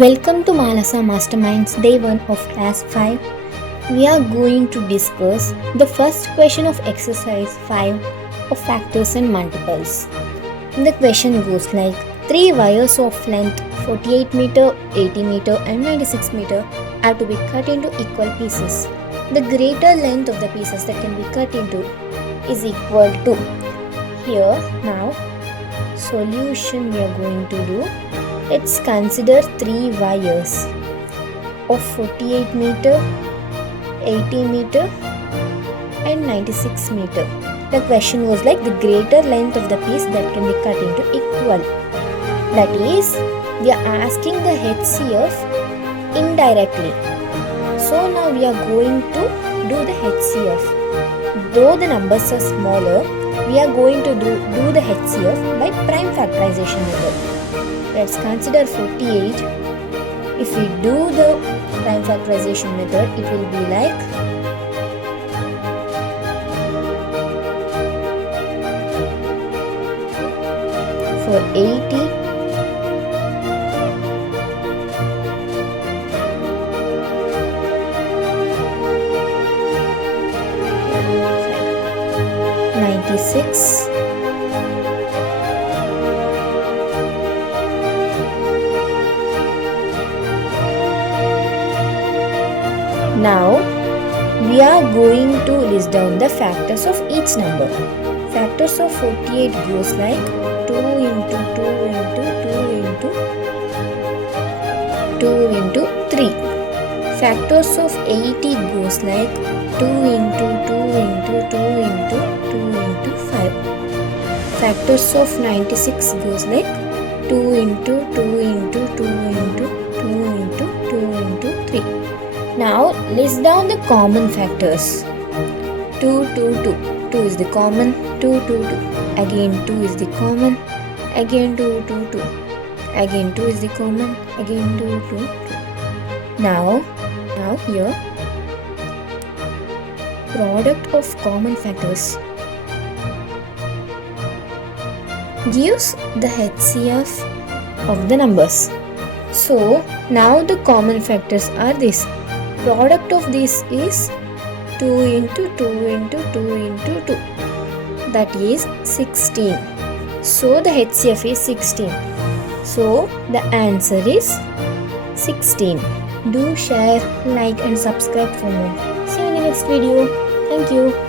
Welcome to Mahalasa Masterminds Day 1 of Class 5. We are going to discuss the first question of exercise 5 of factors and multiples. The question goes like 3 wires of length 48 meter, 80 meter and 96 meter are to be cut into equal pieces. The greater length of the pieces that can be cut into is equal to. Here now solution we are going to do. Let's consider 3 wires of 48 meter, 80 meter and 96 meter. The question was like the greater length of the piece that can be cut into equal. That is, we are asking the HCF indirectly. So now we are going to do the HCF. Though the numbers are smaller, we are going to do the HCF by prime factorization method. Let's consider 48. If we do the prime factorization method, it will be like for 80, $96. Now, we are going to list down the factors of each number. Factors of 48 goes like 2 into 2 into 2 into 2 into 3. Factors of 80 goes like 2 into 2 into 2 into 2 into 5. Factors of 96 goes like 2 into 2 into 2 into 2 into 2 into 3. Now list down the common factors. 2, 2, 2. 2 is the common. 2, 2, 2. Again 2 is the common. Again 2, 2, 2. Again 2 is the common. Again 2, 2, 2. Now here product of common factors gives the HCF of the numbers. So now the common factors are this. Product of this is 2 into 2 into 2 into 2. That is 16. So the HCF is 16. So the answer is 16. Do share, like and subscribe for more. See you in the next video. Thank you.